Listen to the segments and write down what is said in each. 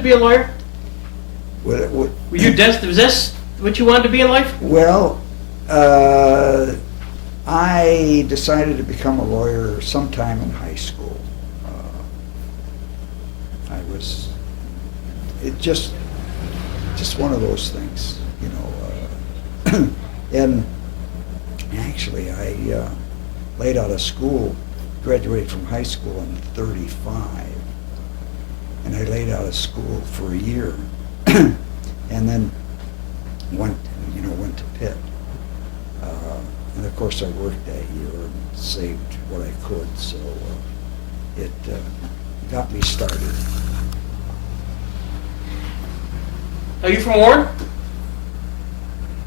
to be a lawyer? What, Were you was this what you wanted to be in life? well, I decided to become a lawyer sometime in high school. It just one of those things, you know. And actually, I laid out of school, graduated from high school in '35, and I laid out of school for a year, and then went to Pitt. And of course, I worked that year and saved what I could, so it got me started. Are you from Warren?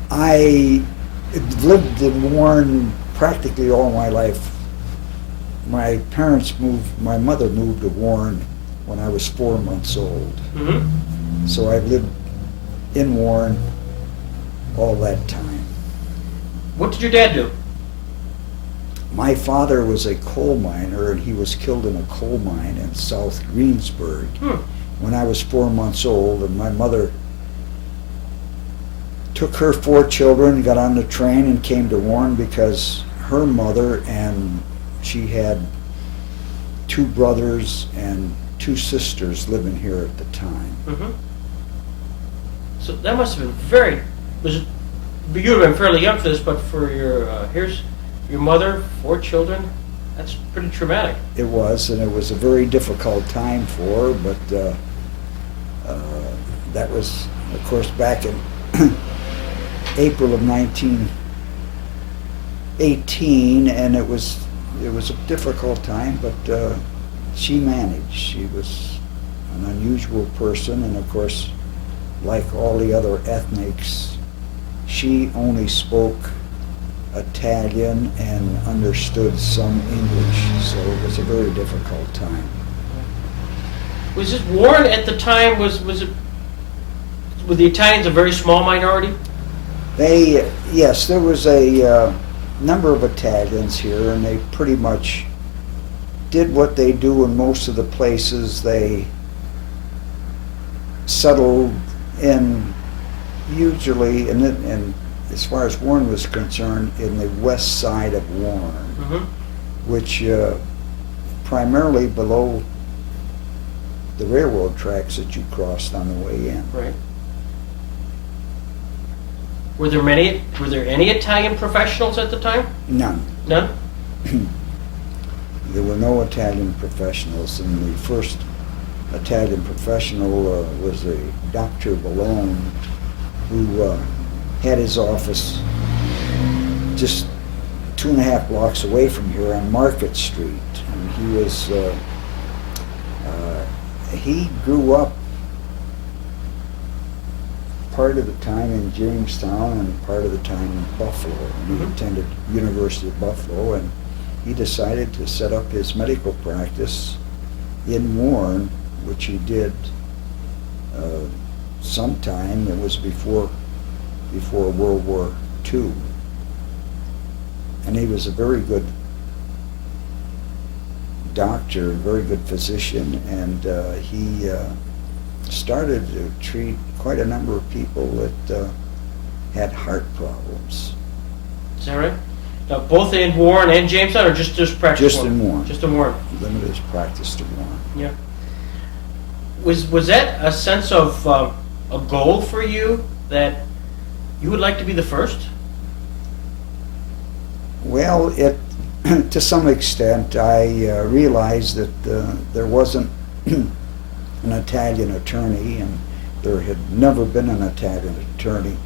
I lived in Warren practically all my life. My mother moved to Warren when I was 4 months old. Mm-hmm. So I lived in Warren all that time. What did your dad do? My father was a coal miner, and he was killed in a coal mine in South Greensburg when I was 4 months old, and my mother took her 4 children, got on the train, and came to Warren because her mother, and she had 2 brothers and 2 sisters living here at the time. Mm-hmm. So that must have been you would have been fairly young for this, but for here's your mother, 4 children, that's pretty traumatic. It was, and it was a very difficult time for her, but that was, of course, back in April of 1918, and it was a difficult time, but she managed. She was an unusual person, and of course, like all the other ethnics, she only spoke Italian and understood some English, so it was a very difficult time. Was this Warren at the time? Were the Italians a very small minority? Yes, there was a number of Italians here, and they pretty much did what they do in most of the places. They settled in, usually, and as far as Warren was concerned, in the west side of Warren, Mm-hmm. which primarily below the railroad tracks that you crossed on the way in. Right. Were there any Italian professionals at the time? None. None? There were no Italian professionals, and the first Italian professional was a Dr. Ballone, who had his office just 2.5 blocks away from here on Market Street. And he grew up part of the time in Jamestown and part of the time in Buffalo. And he attended University of Buffalo, and he decided to set up his medical practice in Warren, which he did sometime. It was before World War II. And he was a very good doctor, very good physician, and he started to treat quite a number of people that had heart problems. Is that right? Now, both in Warren and Jamestown, or just practice? Just in Warren. Just in Warren. Limited his practice to Warren. Yeah. Was that a sense of a goal for you, that you would like to be the first? Well, to some extent, I realized that there wasn't an Italian attorney, and there had never been an Italian attorney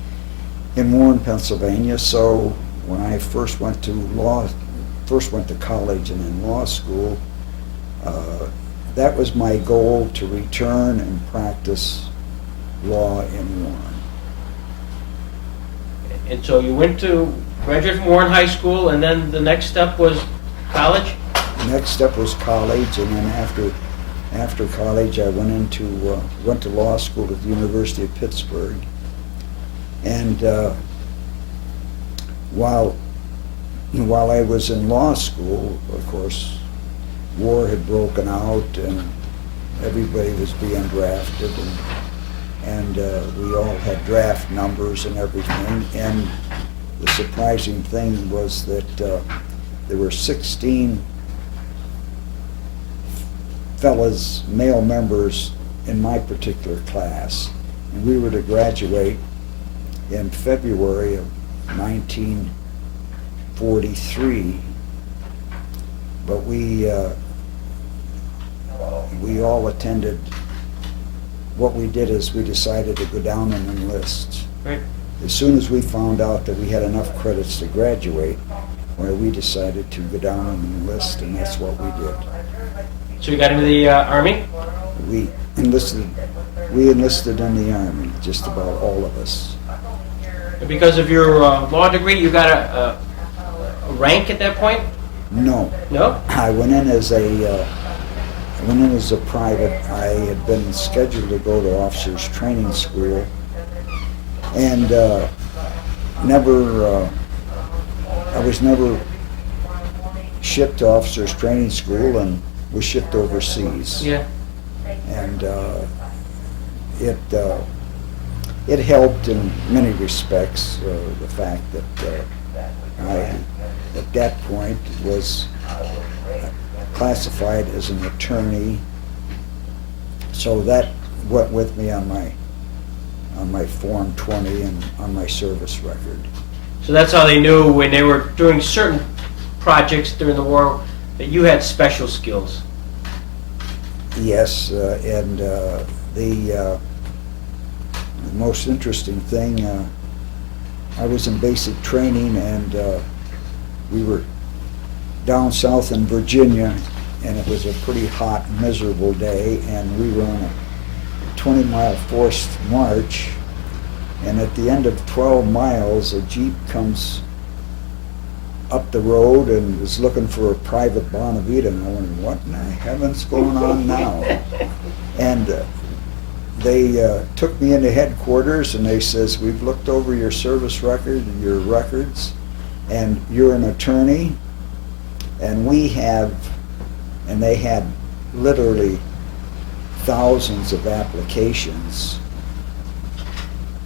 in Warren, Pennsylvania. So when I first went to college and in law school, that was my goal, to return and practice law in Warren. And so you went to graduate from Warren High School, and then the next step was college? The next step was college, and then after college I went to law school at the University of Pittsburgh. And while I was in law school, of course, war had broken out, and everybody was being drafted, and we all had draft numbers and everything. And the surprising thing was that there were 16 fellas, male members in my particular class, and we were to graduate in February of 1943, but we all attended. What we did is we decided to go down and enlist. Right. As soon as we found out that we had enough credits to graduate, well, we decided to go down and enlist, and that's what we did. So you got into the Army? We enlisted in the Army, just about all of us. And because of your law degree, you got a rank at that point? No. No? I went in as a private. I had been scheduled to go to officers training school, and I was never shipped to officers training school, and was shipped overseas. Yeah. And it helped in many respects, the fact that I, at that point, was classified as an attorney. So that went with me on my Form 20 and on my service record. So that's how they knew when they were doing certain projects during the war that you had special skills. Yes, and the most interesting thing, I was in basic training, and we were down south in Virginia, and it was a pretty hot, miserable day, and we were on a 20-mile forced march, and at the end of 12 miles, a Jeep comes up the road and was looking for a Private Bonavita, and I wondered, what in the heaven's going on now? And they took me into headquarters, and they says, we've looked over your service record and your records, and you're an attorney, and we have, and they had literally thousands of applications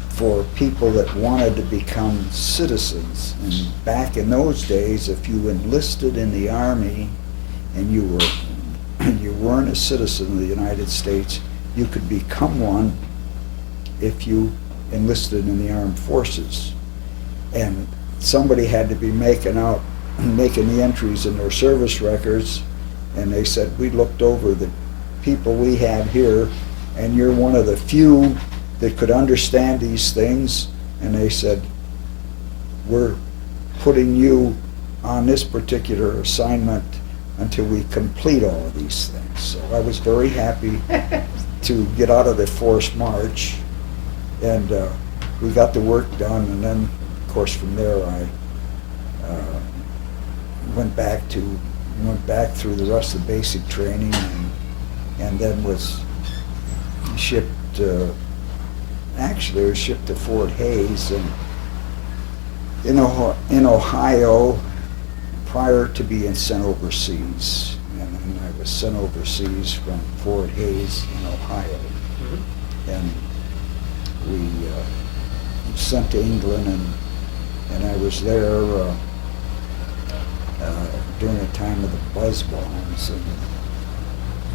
for people that wanted to become citizens. And back in those days, if you enlisted in the Army and you weren't a citizen of the United States, you could become one if you enlisted in the armed forces. And somebody had to be making the entries in their service records, and they said, we looked over the people we have here, and you're one of the few that could understand these things, and they said, we're putting you on this particular assignment until we complete all of these things. So I was very happy to get out of the forced march, and we got the work done, and then, of course, from there I went back through the rest of basic training, and then was shipped. Actually, I was shipped to Fort Hays in Ohio prior to being sent overseas. And then I was sent overseas from Fort Hays in Ohio. Mm-hmm. And we sent to England, and I was there during the time of the buzz bombs and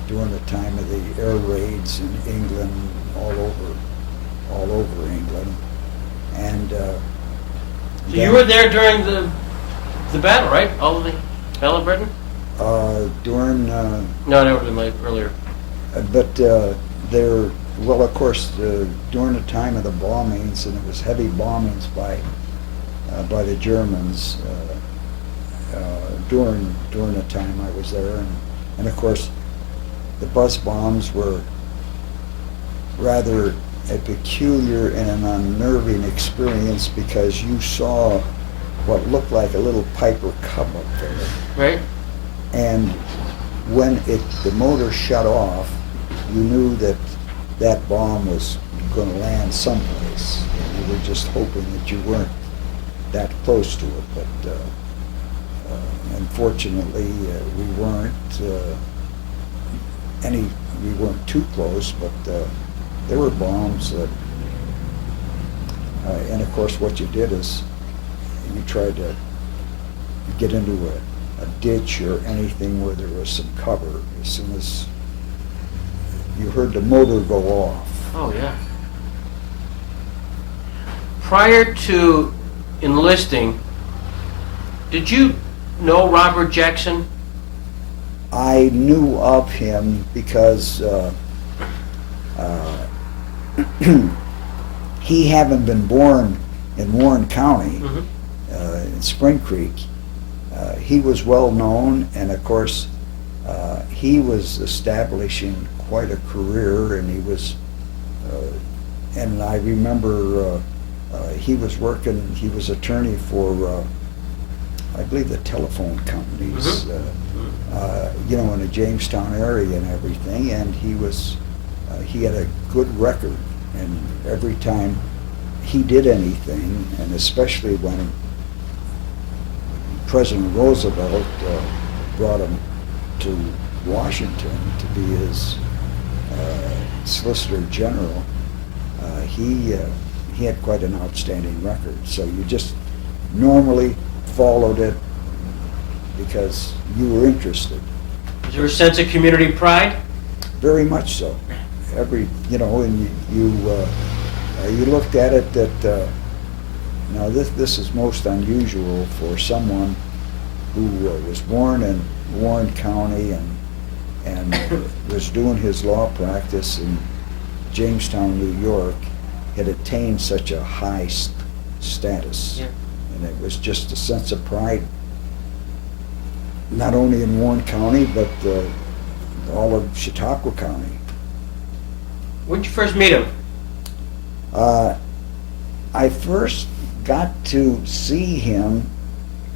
during the time of the air raids in England, all over England. And so you were there during the battle, right? All of the Battle of Britain? During No, that would have been earlier. but there, well, of course, during the time of the bombings, and it was heavy bombings by the Germans during the time I was there, and of course, the bus bombs were rather a peculiar and an unnerving experience, because you saw what looked like a little Piper Cub up there. Right. And when the motor shut off, you knew that bomb was going to land someplace. And you were just hoping that you weren't that close to it. But unfortunately, we weren't. we weren't too close, but there were bombs that, and of course what you did is you tried to get into a ditch or anything where there was some cover. As soon as you heard the motor go off. Oh, yeah. Prior to enlisting, did you know Robert Jackson? I knew of him because he having been born in Warren County, in Spring Creek, he was well known, and of course he was establishing quite a career, and he was, and I remember he was attorney for, I believe, the telephone companies, you know, in the Jamestown area and everything, and he had a good record, and every time he did anything, and especially when President Roosevelt brought him to Washington to be his Solicitor General, he had quite an outstanding record. So you just normally followed it because you were interested. Is there a sense of community pride? Very much so. You know, and you looked at it that now this is most unusual for someone who was born in Warren County and was doing his law practice in Jamestown, New York, had attained such a high status. Yeah. And it was just a sense of pride, not only in Warren County, but all of Chautauqua County. When did you first meet him? I first got to see him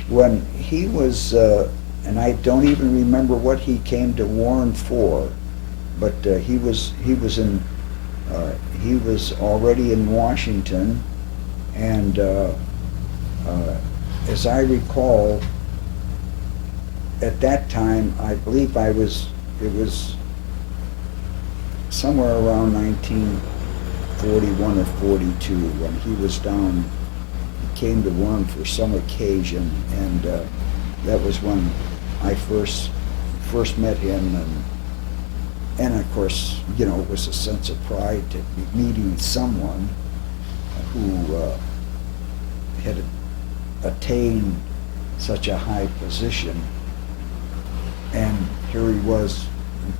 when he was, and I don't even remember what he came to Warren for, but he was already in Washington, and as I recall, at that time, I believe it was somewhere around 1941 or 42 when he was down. He came to Warren for some occasion, and that was when I first met him, and of course, you know, it was a sense of pride to be meeting someone who had attained such a high position, and here he was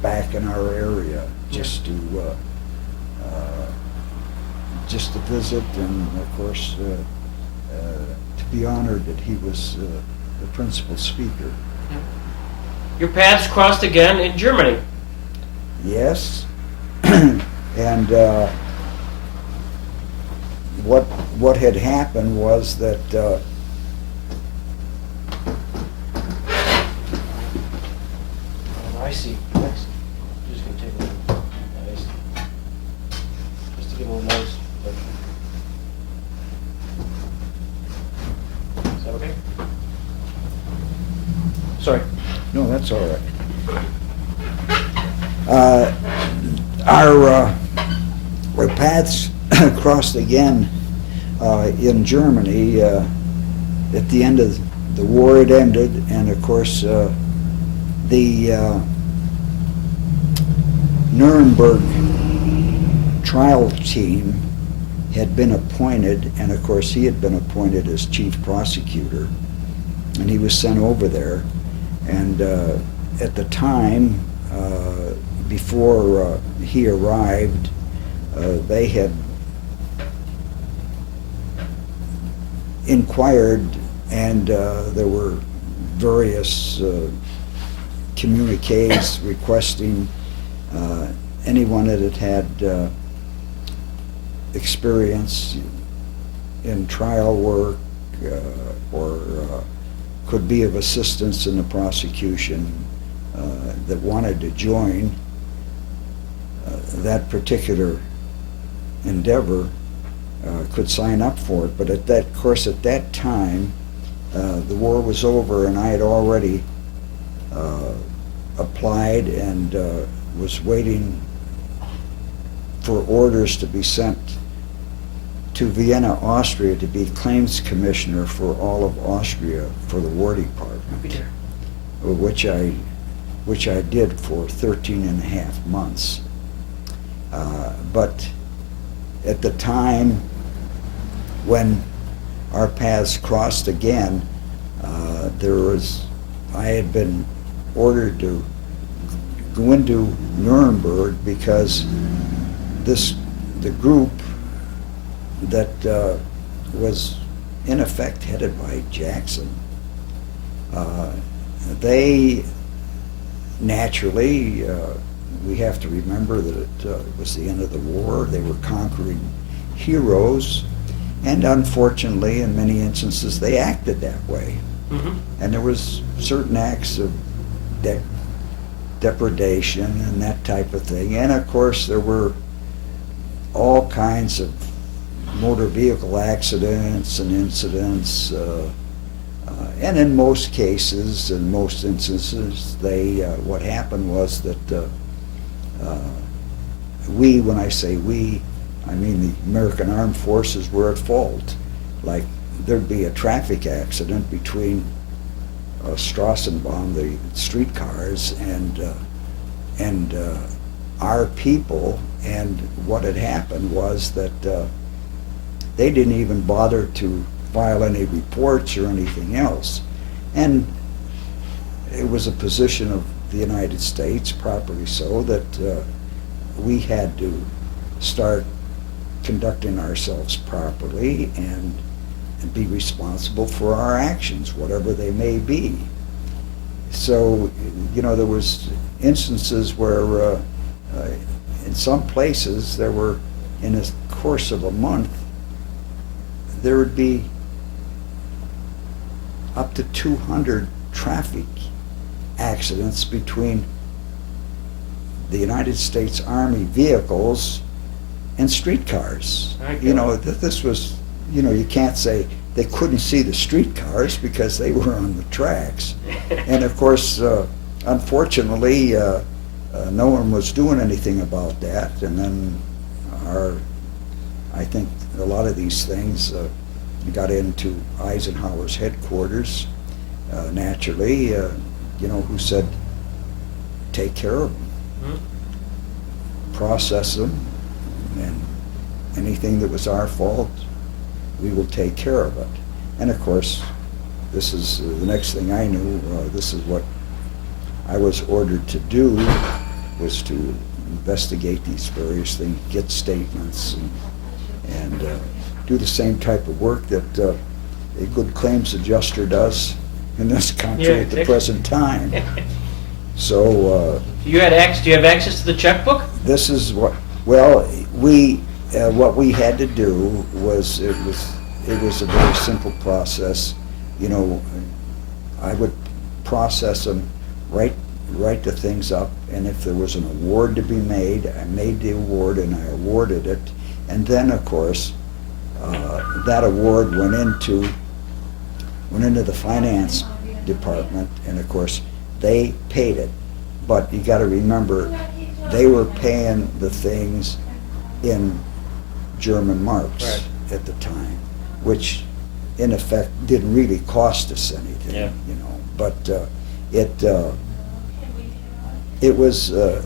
back in our area just to visit, and of course to be honored that he was the principal speaker. Your paths crossed again in Germany. Yes, and what had happened was that oh, I see. Next. Just gonna take a look. I see. Just to give a little notice. Is that okay? Sorry. no, that's all right. Our paths crossed again in Germany at the end of the war. Had ended, and of course the Nuremberg trial team had been appointed, and of course he had been appointed as chief prosecutor, and he was sent over there. And at the time, before he arrived, they had inquired, and there were various communiques requesting anyone that had experience in trial work or could be of assistance in the prosecution that wanted to join that particular endeavor could sign up for it. But at that time, the war was over, and I had already applied and was waiting for orders to be sent to Vienna, Austria, to be claims commissioner for all of Austria for the War Department, which I did for 13 and a half months. But at the time when our paths crossed again, I had been ordered to go into Nuremberg because the group that was in effect headed by Jackson, they naturally, we have to remember that it was the end of the war. They were conquering heroes, and unfortunately, in many instances, they acted that way. Mm-hmm. And there was certain acts of depredation and that type of thing. And of course, there were all kinds of motor vehicle accidents and incidents. And in most cases, in most instances, what happened was that when I say we, I mean the American Armed Forces were at fault. Like, there'd be a traffic accident between Strassenbahn, the streetcars, and our people, and what had happened was that they didn't even bother to file any reports or anything else. And it was a position of the United States, properly so, that we had to start conducting ourselves properly and be responsible for our actions, whatever they may be. So, there was instances where in some places there were, in the course of a month, there would be up to 200 traffic accidents between the United States Army vehicles and streetcars. This was, you can't say they couldn't see the streetcars because they were on the tracks. And of course, unfortunately, no one was doing anything about that. And then I think a lot of these things got into Eisenhower's headquarters, naturally, who said, take care of them, process them, and anything that was our fault, we will take care of it. And of course, this is the next thing I knew, this is what I was ordered to do, was to investigate these various things, get statements, and do the same type of work that a good claims adjuster does in this country at the present time. So do you have access to the checkbook? this is what we had to do was it was a very simple process. I would process them, write the things up, and if there was an award to be made, I made the award and I awarded it. And then, of course, that award went into the finance department, and of course, they paid it. But you got to remember, they were paying the things in German marks at the time, which in effect didn't really cost us anything, But it was a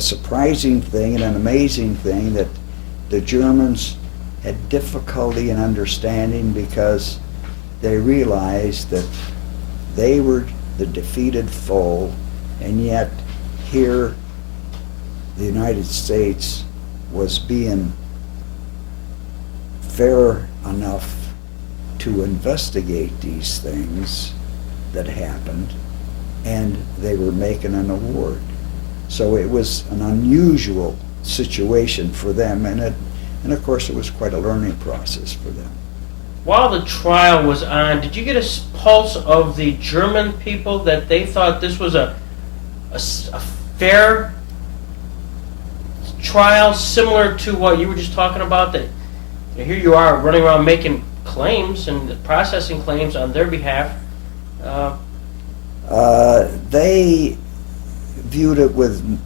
surprising thing and an amazing thing that the Germans had difficulty in understanding, because they realized that they were the defeated foe, and yet here the United States was being fair enough to investigate these things that happened, and they were making an award. So it was an unusual situation for them, and of course it was quite a learning process for them. While the trial was on, did you get a pulse of the German people that they thought this was a fair trial, similar to what you were just talking about, that here you are running around making claims and processing claims on their behalf? viewed it with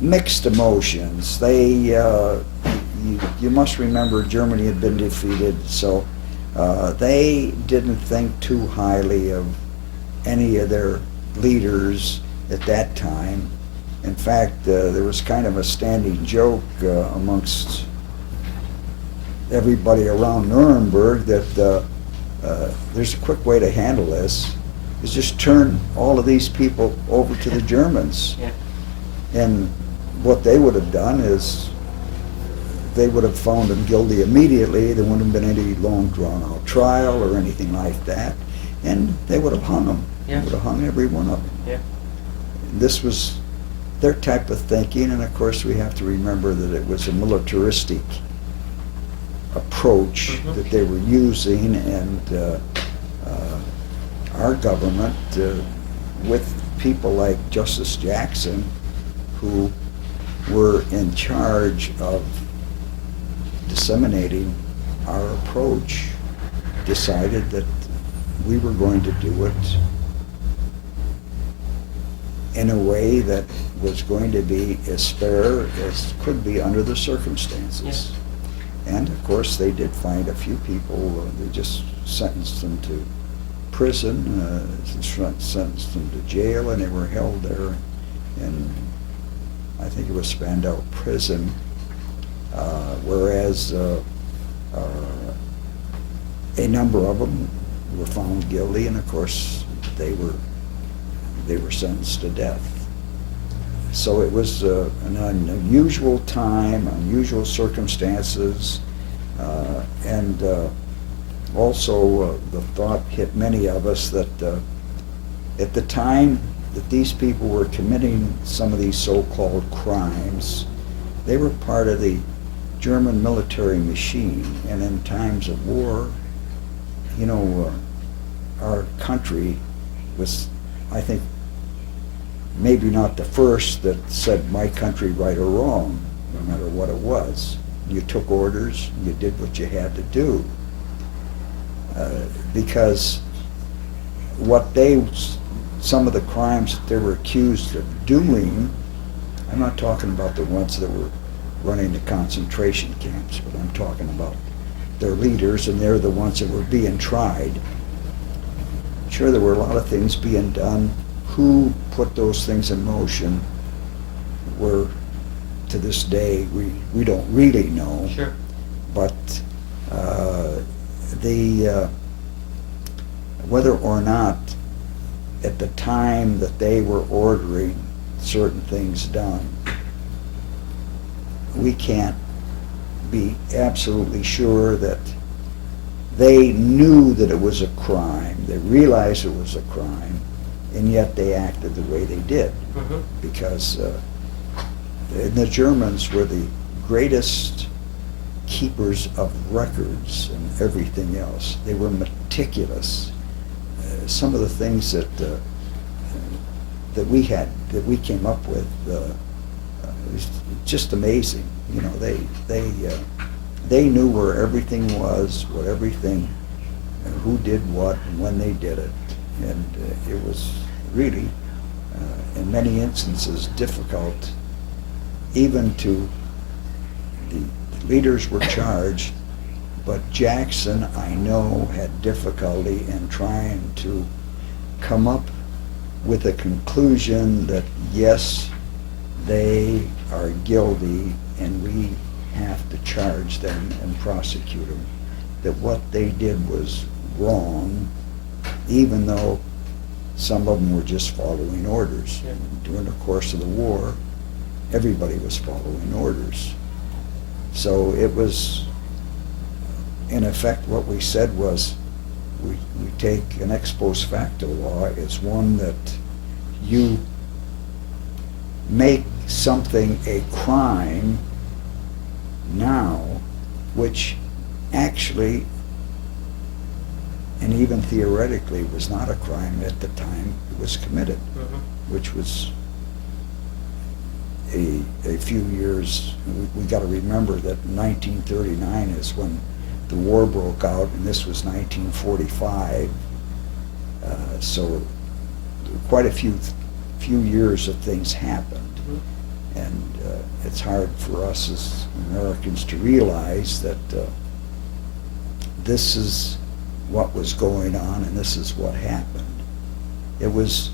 mixed emotions. You must remember Germany had been defeated, so they didn't think too highly of any of their leaders at that time. In fact, there was kind of a standing joke amongst everybody around Nuremberg that there's a quick way to handle this, is just turn all of these people over to the Germans. Yeah. And what they would have done is they would have found them guilty immediately. There wouldn't have been any long drawn out trial or anything like that. And they would have hung them. Yeah. They would have hung every one of them. Yeah. This was their type of thinking, and of course we have to remember that it was a militaristic approach Mhm. that they were using, and our government, with people like Justice Jackson, who were in charge of disseminating our approach, decided that we were going to do it in a way that was going to be as fair as could be under the circumstances. Yes. And of course, they did find a few people, they just sentenced them to prison, sentenced them to jail, and they were held there in, I think it was Spandau Prison, whereas a number of them were found guilty, and of course, they were sentenced to death. So it was an unusual time, unusual circumstances, and also the thought hit many of us that at the time that these people were committing some of these so-called crimes, they were part of the German military machine, and in times of war, you know, our country was, I think, maybe not the first that said my country right or wrong, no matter what it was. You took orders, you did what you had to do. Because some of the crimes that they were accused of doing, I'm not talking about the ones that were running the concentration camps, but I'm talking about their leaders, and they're the ones that were being tried. Sure, there were a lot of things being done. Who put those things in motion were, to this day, we don't really know. Sure. But whether or not at the time that they were ordering certain things done, we can't be absolutely sure that they knew that it was a crime, they realized it was a crime, and yet they acted the way they did. Mm-hmm. Because the Germans were the greatest keepers of records and everything else. They were meticulous. Some of the things that we came up with, it was just amazing. You know, they knew where everything was, what everything, who did what, and when they did it, and it was really, in many instances, difficult. Even to the leaders were charged, but Jackson, I know, had difficulty in trying to come up with a conclusion that yes, they are guilty and we have to charge them and prosecute them. That what they did was wrong, even though some of them were just following orders. Yeah. During the course of the war, everybody was following orders. So it was, in effect, what we said was, we take an ex post facto law as one that you make something a crime now, which actually, and even theoretically, was not a crime at the time it was committed, Mm-hmm. which was a few years. We got to remember that 1939 is when the war broke out, and this was 1945. So quite a few few years that things happened. And it's hard for us as Americans to realize that this is what was going on and this is what happened. It was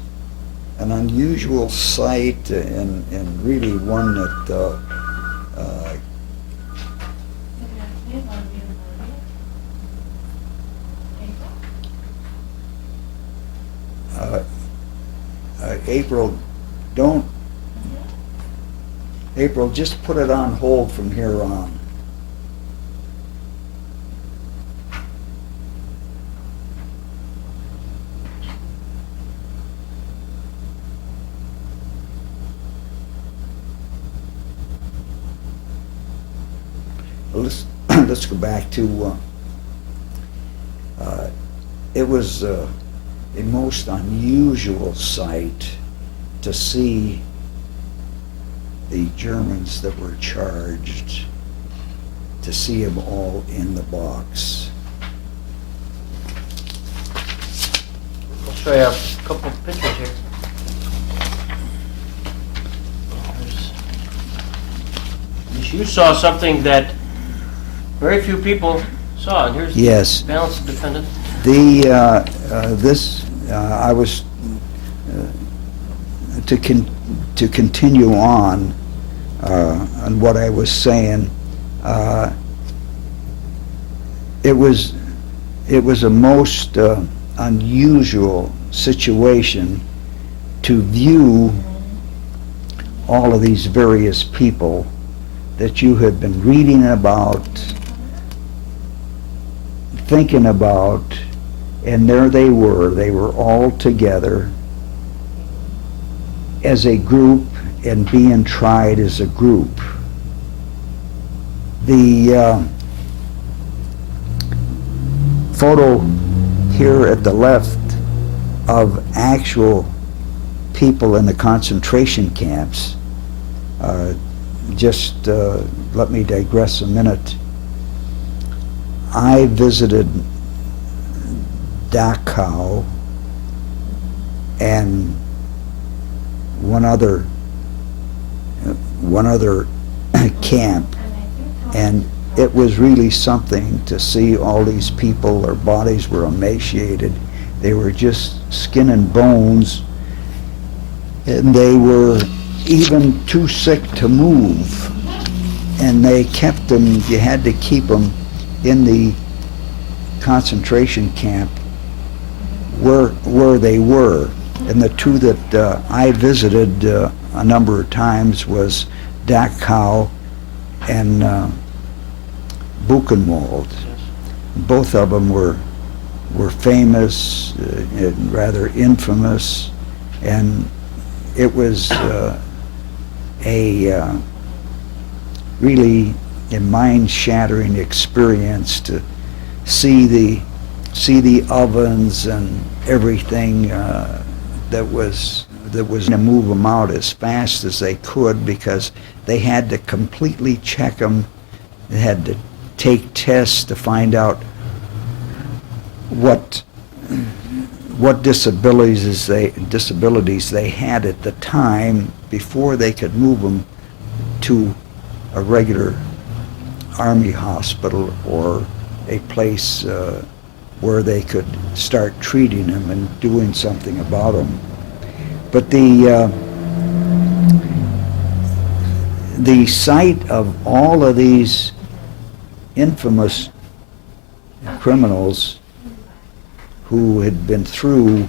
an unusual sight and really one that April, just put it on hold from here on. Let's go back to, it was a most unusual sight to see the Germans that were charged, to see them all in the box. I'll show you a couple of pictures here. You saw something that very few people saw, and here's Yes. the balance of defendant. I was to continue on what I was saying. It was a most unusual situation to view all of these various people that you had been reading about, thinking about, and there they were all together as a group and being tried as a group. The photo here at the left of actual people in the concentration camps, just let me digress a minute. I visited Dachau and one other camp, and it was really something to see all these people. Their bodies were emaciated. They were just skin and bones, and they were even too sick to move, and they kept them, you had to keep them in the concentration camp where they were. And the two that I visited a number of times was Dachau and Buchenwald. Both of them were famous, and rather infamous, and it was a really a mind-shattering experience to see the ovens and everything that was to move them out as fast as they could, because they had to completely check them. They had to take tests to find out what disabilities they had at the time before they could move them to a regular army hospital or a place where they could start treating them and doing something about them. But the sight of all of these infamous criminals who had been through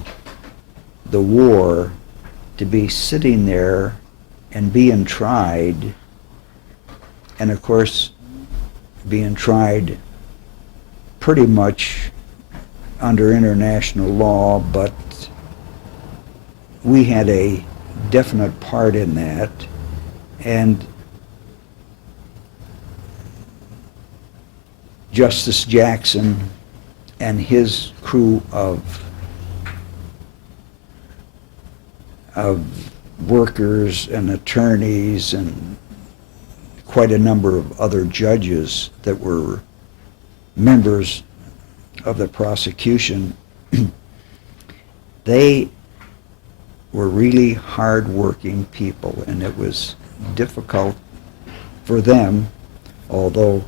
the war to be sitting there and being tried, and of course being tried pretty much under international law, but we had a definite part in that, and Justice Jackson and his crew of workers and attorneys and quite a number of other judges that were members of the prosecution, they were really hard-working people, and it was difficult for them, although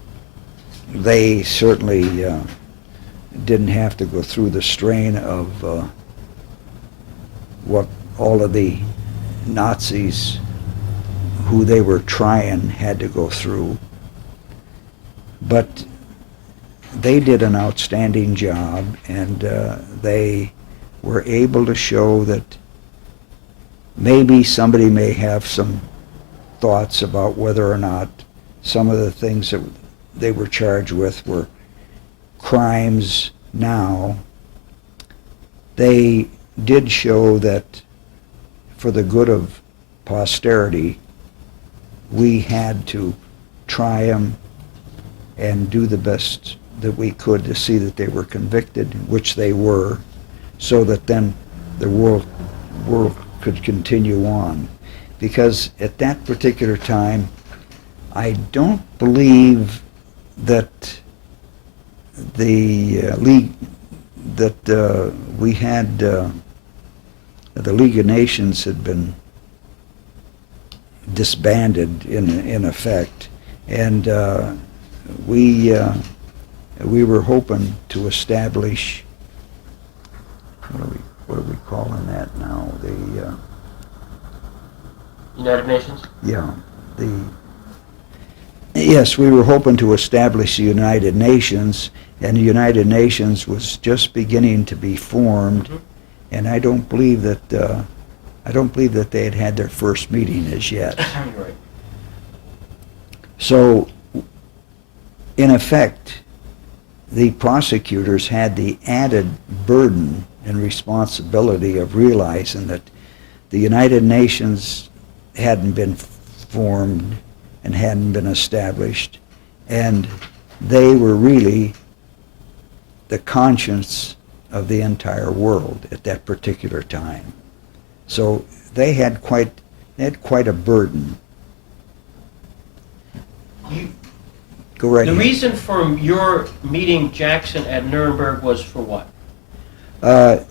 they certainly didn't have to go through the strain of what all of the Nazis who they were trying had to go through. But they did an outstanding job, and they were able to show that maybe somebody may have some thoughts about whether or not some of the things that they were charged with were crimes now. They did show that for the good of posterity, we had to try them and do the best that we could to see that they were convicted, which they were, so that then the world could continue on. Because at that particular time, I don't believe that the League, that we had, the League of Nations had been disbanded in effect, and we were hoping to establish, what are we calling that now? The United Nations? Yeah, yes, we were hoping to establish the United Nations, and the United Nations was just beginning to be formed, mm-hmm. And I don't believe that they had had their first meeting as yet. Right. So, in effect, the prosecutors had the added burden and responsibility of realizing that the United Nations hadn't been formed and hadn't been established, and they were really the conscience of the entire world at that particular time. So they had quite a burden. Go right The ahead. reason for your meeting Jackson at Nuremberg was for what? I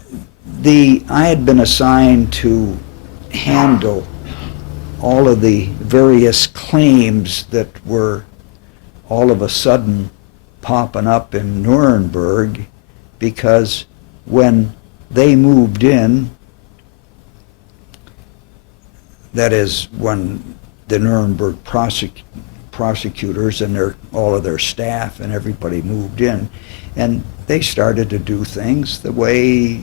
had been assigned to handle all of the various claims that were all of a sudden popping up in Nuremberg, because when they moved in, that is when the Nuremberg prosecutors and all of their staff and everybody moved in, and they started to do things the way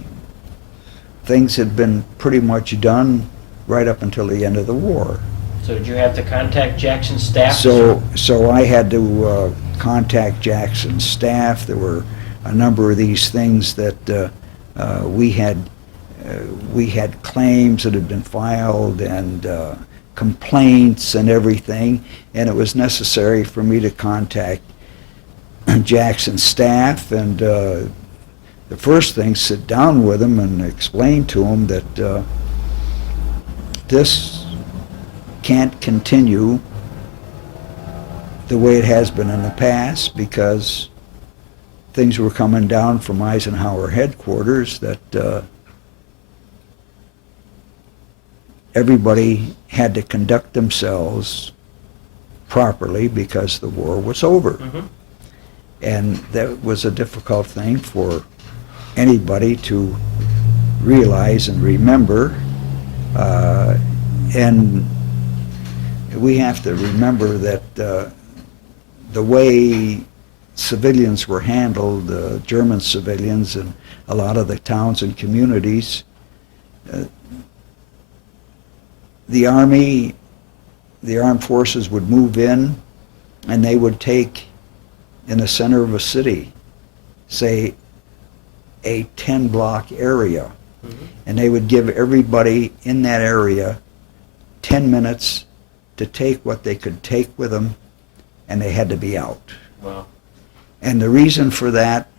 things had been pretty much done right up until the end of the war. So did you have to contact Jackson's staff? So I had to contact Jackson's staff. There were a number of these things that we had claims that had been filed and complaints and everything, and it was necessary for me to contact Jackson's staff, and the first thing, sit down with them and explain to them that this can't continue the way it has been in the past, because things were coming down from Eisenhower headquarters that everybody had to conduct themselves properly because the war was over. Mm-hmm. And that was a difficult thing for anybody to realize and remember. And we have to remember that the way civilians were handled, German civilians in a lot of the towns and communities, the army, the armed forces would move in, and they would take, in the center of a city, say a 10-block area, mm-hmm. and they would give everybody in that area 10 minutes to take what they could take with them, and they had to be out. Wow. And the reason for that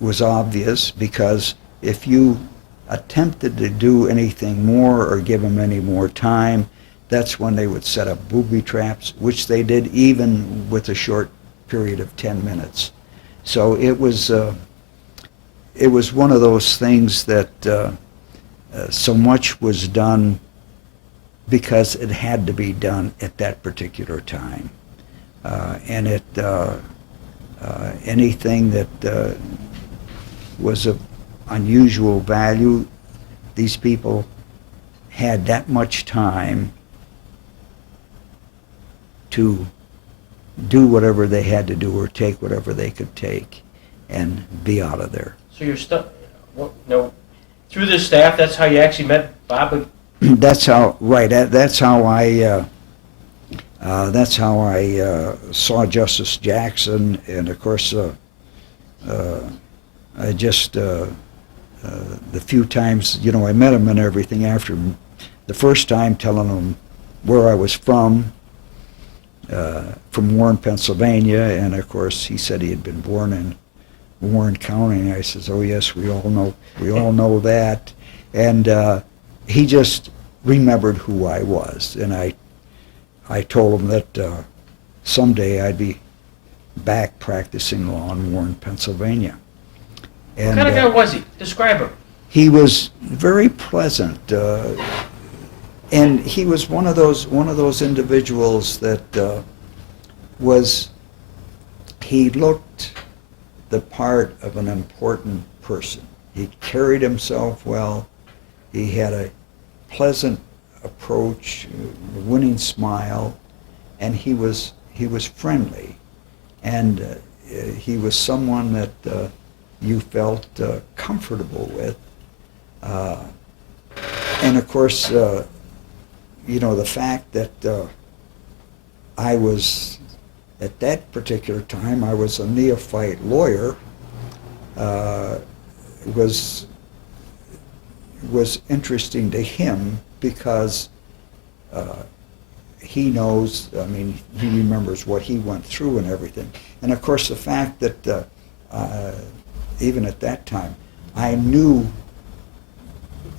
was obvious, because if you attempted to do anything more or give them any more time, that's when they would set up booby traps, which they did even with a short period of 10 minutes. So it was one of those things that so much was done because it had to be done at that particular time. And anything that was of unusual value, these people had that much time to do whatever they had to do or take whatever they could take and be out of there. So you're stuck. No, through this staff, that's how you actually met Bob. That's how, right, that's how I saw Justice Jackson, and of course, I just, the few times, I met him and everything after the first time, telling him where I was from Warren, Pennsylvania, and of course he said he had been born in Warren County, and I says, oh yes, we all know that, and he just remembered who I was, and I told him that someday I'd be back practicing law in Warren, Pennsylvania. And, What kind of guy was he? Describe him. He was very pleasant, and he was one of those individuals that he looked the part of an important person. He carried himself well. He had a pleasant approach, a winning smile, and he was friendly, and he was someone that you felt comfortable with, and of course, the fact that I was at that particular time I was a neophyte lawyer was interesting to him because he knows, he remembers what he went through and everything. And of course the fact that even at that time, I knew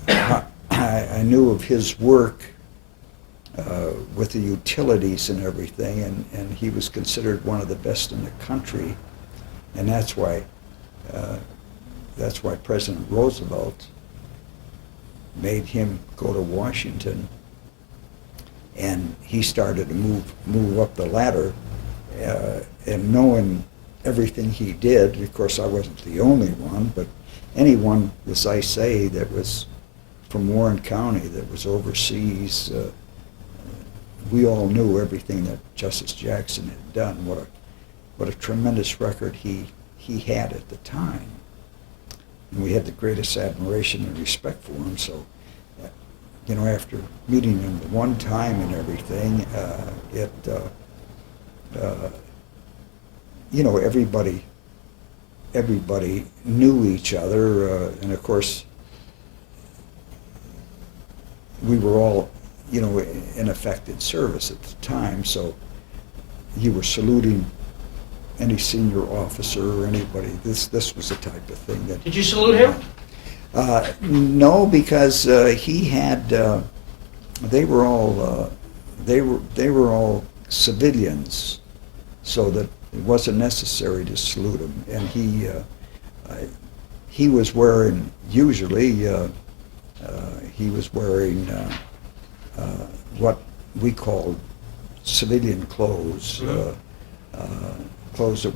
of his work with the utilities and everything, and he was considered one of the best in the country, and that's why President Roosevelt made him go to Washington, and he started to move up the ladder, and knowing everything he did. Of course, I wasn't the only one, but anyone, as I say, that was from Warren County, that was overseas, we all knew everything that Justice Jackson had done. What a tremendous record he had at the time. And we had the greatest admiration and respect for him. So, after meeting him the one time and everything, everybody knew each other, and of course, we were all, in effective service at the time, so you were saluting any senior officer or anybody. This was the type of thing that... Did you salute him? No, because he had, they were all civilians, so that it wasn't necessary to salute him. And he was wearing, usually, he was wearing what we called civilian clothes, clothes that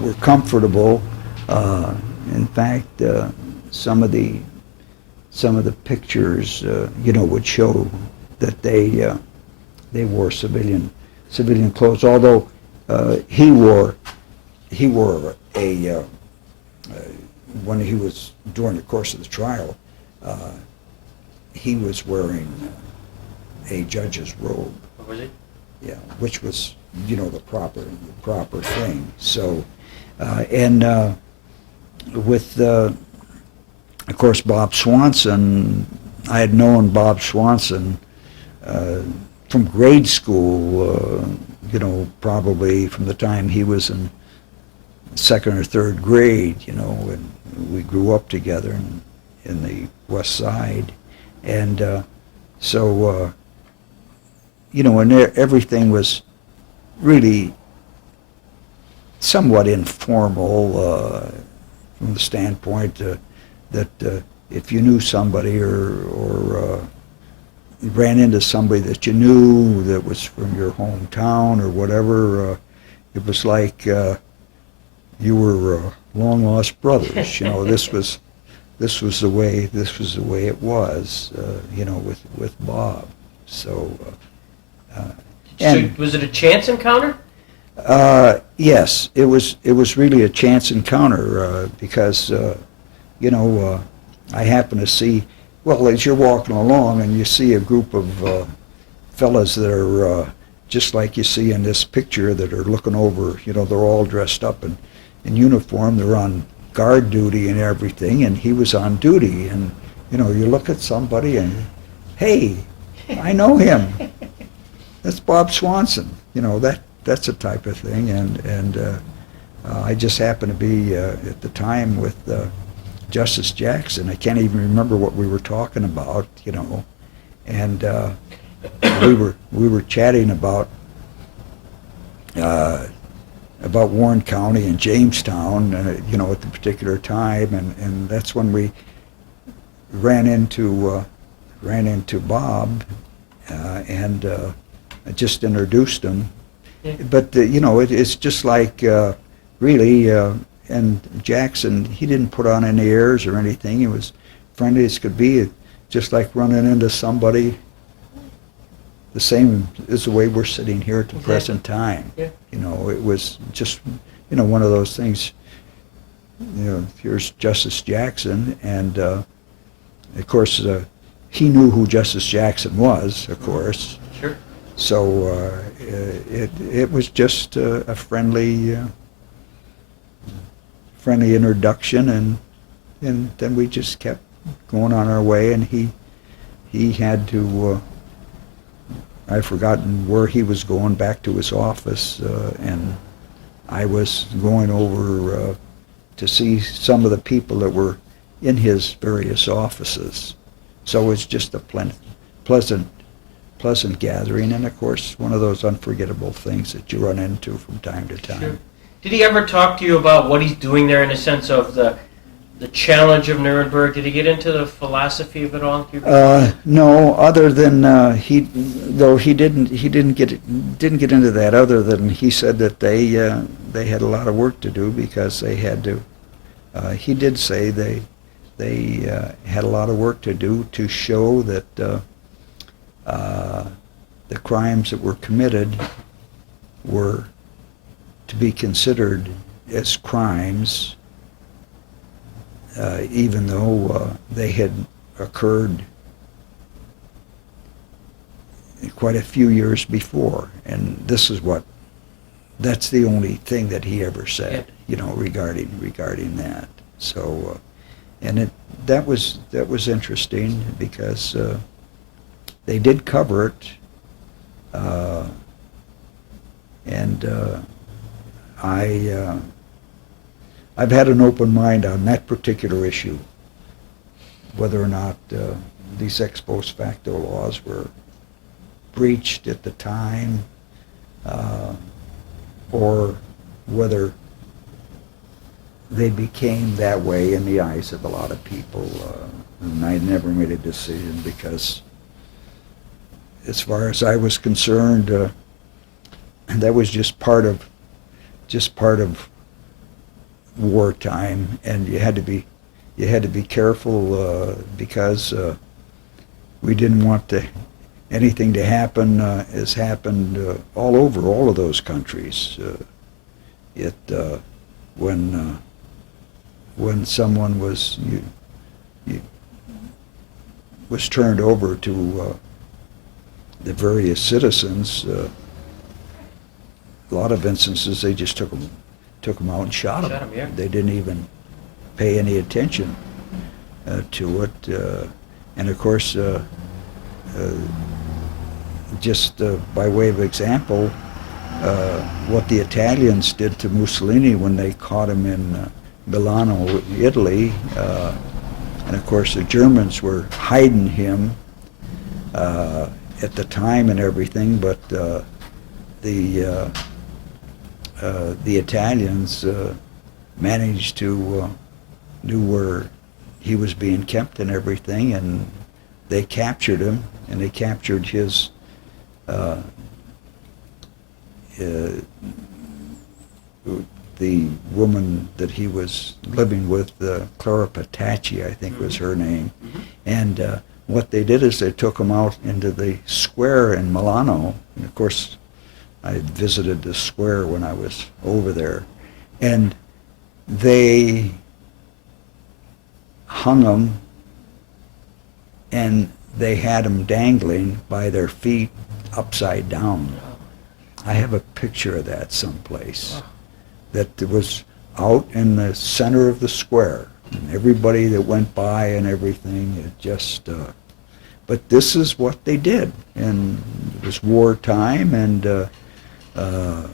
were comfortable. In fact, some of the pictures, would show that they wore civilian clothes. Although he wore a when he was during the course of the trial, he was wearing a judge's robe. What was he? Yeah, which was the proper thing. So, and with of course Bob Swanson, I had known Bob Swanson from grade school. Probably from the time he was in second or third grade. And we grew up together in the West Side, and so. And everything was really somewhat informal from the standpoint that if you knew somebody or you ran into somebody that you knew that was from your hometown or whatever, it was like you were long lost brothers. You know, this was the way it was. You know, with Bob. So. So was it a chance encounter? Yes, it was really a chance encounter because you know, I happened to see, well, as you're walking along and you see a group of fellas that are just like you see in this picture that are looking over, you know, they're all dressed up in uniform, they're on guard duty and everything, and he was on duty, and, you know, you look at somebody and, hey, I know him. That's Bob Swanson. You know, that's a type of thing, and I just happened to be at the time with Justice Jackson. I can't even remember what we were talking about, you know, and we were chatting about Warren County and Jamestown, you know, at the particular time, and that's when we ran into Bob, and I just introduced him. Yeah. But you know, it's just like really. And Jackson, he didn't put on any airs or anything. He was friendly as could be, just like running into somebody the same as the way we're sitting here at the present time. Yeah. You know, it was just, you know, one of those things. You know, here's Justice Jackson, and of course, he knew who Justice Jackson was, of course. Sure. So it was just a friendly introduction, and then we just kept going on our way, and he had to I'd forgotten where he was going, back to his office, and I was going over to see some of the people that were in his various offices. So it was just a pleasant gathering, and of course one of those unforgettable things that you run into from time to time. Sure. Did he ever talk to you about what he's doing there in the sense of the challenge of Nuremberg? Did he get into the philosophy of it all? No, other than he didn't get into that. Other than he said that they had a lot of work to do because they had to. He did say they had a lot of work to do to show that the crimes that were committed were to be considered as crimes, even though they had occurred quite a few years before. And that's the only thing that he ever said, you know, regarding that. So, and that was interesting because they did cover it, and I've had an open mind on that particular issue, whether or not these ex post facto laws were breached at the time, or whether they became that way in the eyes of a lot of people. And I never made a decision because, as far as I was concerned, that was just part of wartime, and you had to be careful because we didn't want anything to happen as happened all over all of those countries. When someone was turned over to the various citizens, a lot of instances they just took them out and shot them. Yeah. They didn't even pay any attention to it, and of course, just by way of example, what the Italians did to Mussolini when they caught him in Milano, Italy, and of course the Germans were hiding him at the time and everything, but the Italians managed to knew he was being kept and everything, and they captured him, and they captured his the woman that he was living with, Clara Petacci, I think was her name. Mm-hmm. And what they did is they took him out into the square in Milano. And of course, I visited the square when I was over there. And they hung him, and they had him dangling by their feet upside down. I have a picture of that someplace. That was out in the center of the square, and everybody that went by and everything, it just, but this is what they did, and it was wartime, and the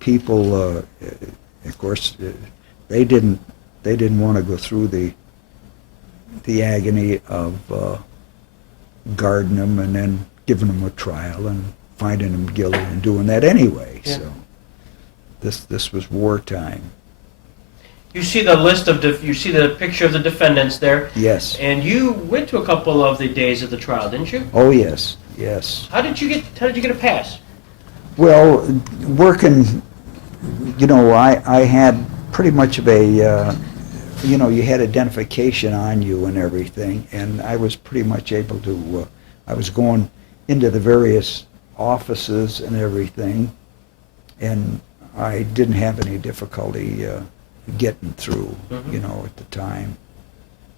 people, of course, they didn't want to go through the agony of guarding them and then giving them a trial and finding them guilty and doing that anyway, yeah. so. This was wartime. You see the list of you see the picture of the defendants there. Yes. And you went to a couple of the days of the trial, didn't you? Oh yes, yes. How did you get a pass? Well, working, I had pretty much of a, you had identification on you and everything, and I was pretty much able to. I was going into the various offices and everything, and I didn't have any difficulty getting through, mm-hmm. At the time,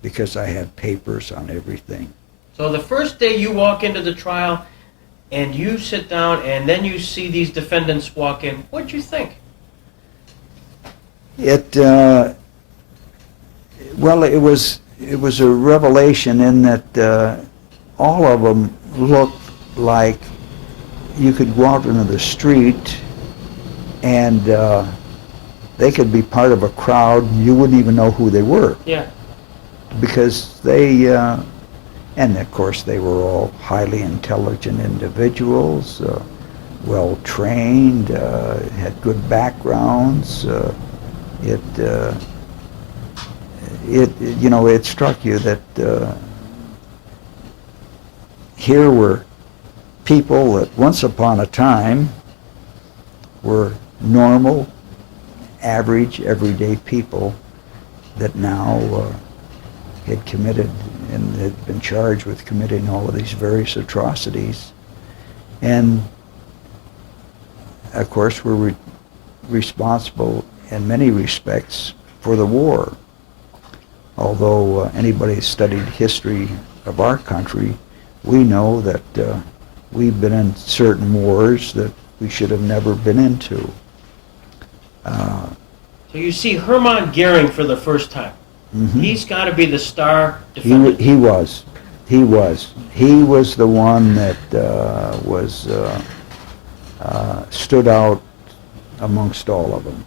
because I had papers on everything. So the first day you walk into the trial, and you sit down, and then you see these defendants walk in. What'd you think? It was a revelation in that all of them looked like you could go out into the street and they could be part of a crowd, and you wouldn't even know who they were. Yeah. Because they, and of course they were all highly intelligent individuals, well trained, had good backgrounds. It struck you that here were people that once upon a time were normal, average, everyday people that now had committed and had been charged with committing all of these various atrocities. And, of course, were responsible in many respects for the war. Although anybody who's studied history of our country, we know that we've been in certain wars that we should have never been into. So you see Hermann Goering for the first time. Mm-hmm. He's got to be the star defendant. He was the one that stood out amongst all of them,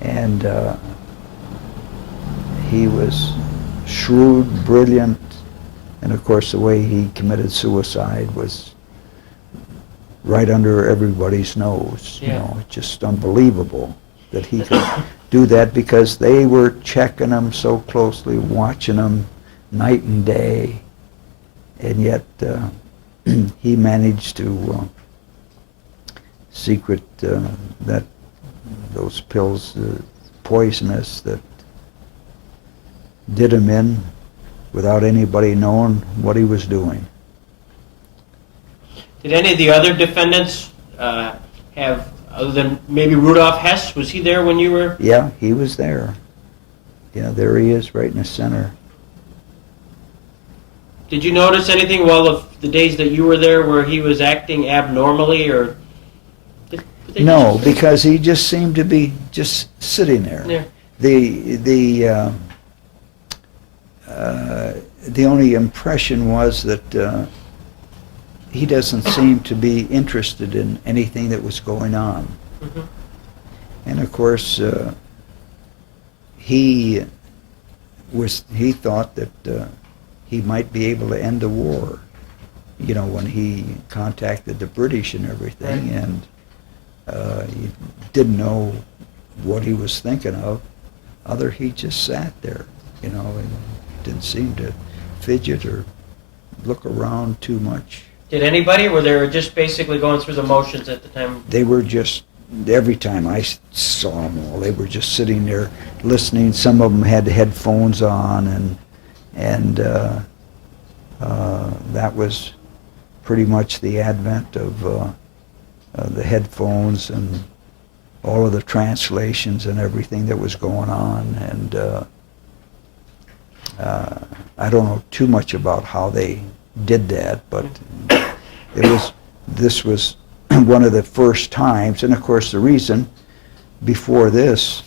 and he was shrewd, brilliant, and of course the way he committed suicide was right under everybody's nose. Yeah. Just unbelievable that he could do that, because they were checking him so closely, watching him night and day, and yet he managed to secret that those pills, poisonous, that did him in without anybody knowing what he was doing. Did any of the other defendants have, other than maybe Rudolf Hess, was he there when you were? Yeah, he was there. Yeah, there he is, right in the center. Did you notice anything while of the days that you were there where he was acting abnormally, or? No, because he just seemed to be just sitting there. Yeah. The only impression was that he doesn't seem to be interested in anything that was going on. Mm-hmm. And of course, he thought that he might be able to end the war, when he contacted the British and everything, right. And he didn't know what he was thinking of. He just sat there. you know, and didn't seem to fidget or look around too much. Did anybody, or were they just basically going through the motions at the time? They were just, every time I saw them all, they were just sitting there listening. Some of them had headphones on, and that was pretty much the advent of the headphones and all of the translations and everything that was going on. And I don't know too much about how they did that, but this was one of the first times. And of course the reason before this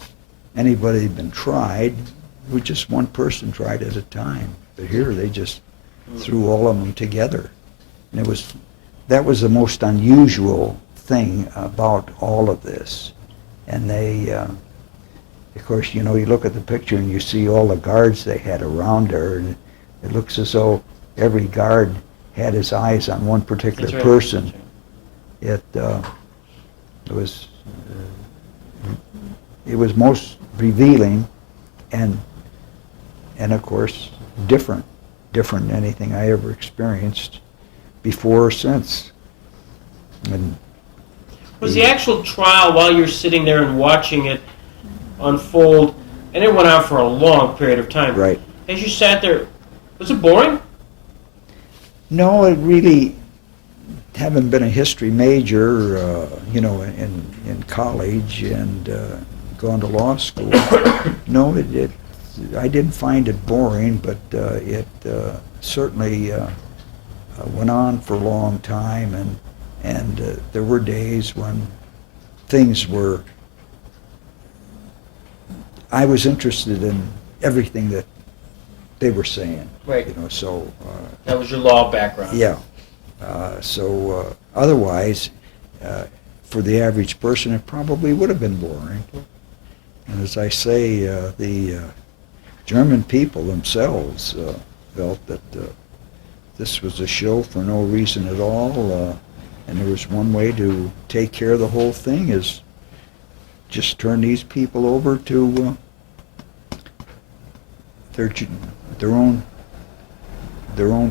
anybody had been tried, it was just one person tried at a time. But here they just threw all of them together. And that was the most unusual thing about all of this. And they, of course, you know, you look at the picture and you see all the guards they had around her, and it looks as though every guard had his eyes on one particular person. It was most revealing, and of course different than anything I ever experienced before or since. And was the actual trial, while you're sitting there and watching it unfold, and it went on for a long period of time. Right. As you sat there, was it boring? No, it really, having been a history major, you know, in college and gone to law school, no, I didn't find it boring, but it certainly went on for a long time, and there were days when things were, I was interested in everything that they were saying. Right. You know, so. That was your law background. Yeah. Otherwise, for the average person, it probably would have been boring. And as I say, the German people themselves felt that this was a show for no reason at all, and there was one way to take care of the whole thing, is just turn these people over to their own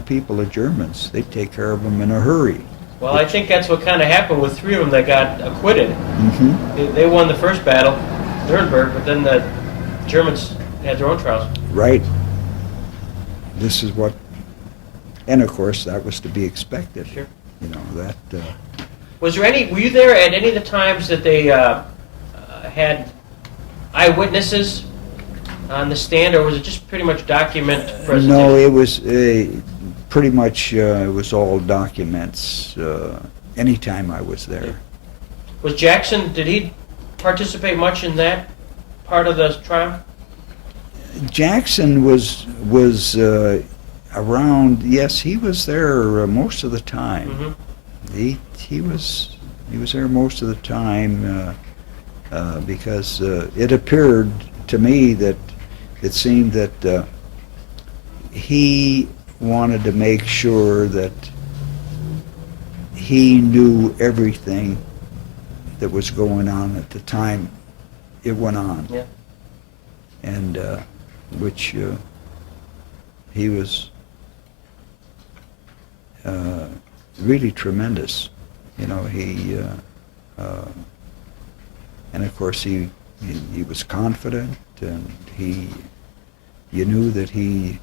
people, the Germans. They'd take care of them in a hurry. Well, I think that's what kind of happened with three of them that got acquitted. Mm-hmm. They won the first battle, Nuremberg, but then the Germans had their own trials. Right. This is what, and of course that was to be expected. Sure. You know, that. Were you there at any of the times that they had eyewitnesses on the stand, or was it just pretty much document presentation? No, it was pretty much, it was all documents, anytime I was there. Was Jackson, did he participate much in that part of the trial? Jackson was around, yes, he was there most of the time. Mm-hmm. He was there most of the time, because it appeared to me that it seemed that he wanted to make sure that he knew everything that was going on at the time it went on. Yeah. And which he was really tremendous. You know, he and of course he was confident, and you knew that he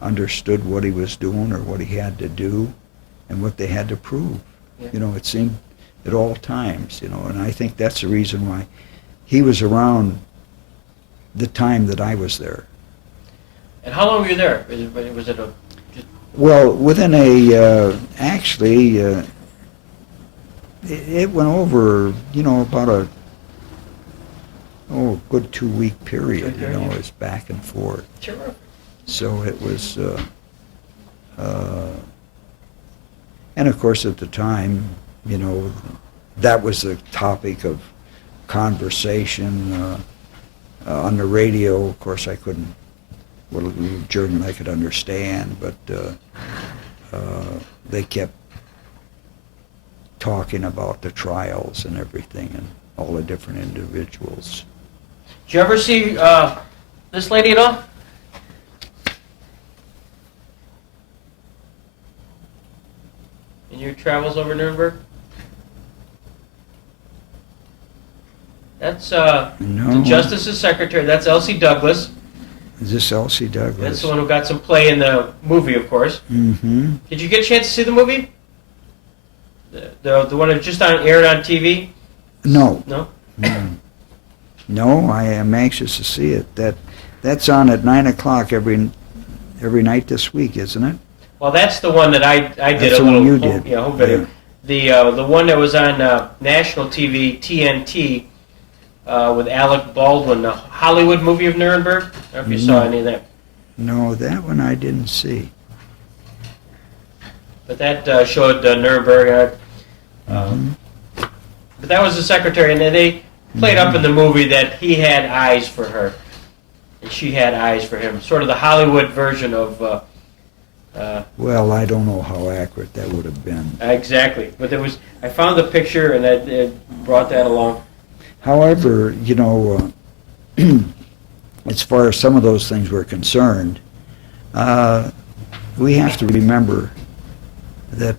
understood what he was doing or what he had to do and what they had to prove. Yeah. You know, it seemed at all times, you know, and I think that's the reason why he was around the time that I was there. And how long were you there? Was it Well, within actually, it went over, you know, about a good 2-week period, you know, it was back and forth. Sure. So it was, and of course at the time, you know, that was the topic of conversation on the radio. Of course I couldn't, well, German I could understand, but they kept talking about the trials and everything and all the different individuals. Did you ever see this lady at all? travels over Nuremberg? That's No. the Justice's secretary. That's Elsie Douglas. Is this Elsie Douglas? That's the one who got some play in the movie, of course. Mm-hmm. Did you get a chance to see the movie? The one that just aired on TV? No. No? No, I am anxious to see it. That's on at 9 o'clock every night this week, isn't it? Well, that's the one that I did That's a the one little you home, did. yeah, home video. The one that was on national TV, TNT, with Alec Baldwin, the Hollywood movie of Nuremberg. I don't know if you saw any of that. No, that one I didn't see. But that showed Nuremberg. Mm-hmm. But that was the secretary, and they played up in the movie that he had eyes for her, and she had eyes for him. Sort of the Hollywood version of. Well, I don't know how accurate that would have been. Exactly, but there was. I found the picture, and it brought that along. However, as far as some of those things were concerned, we have to remember that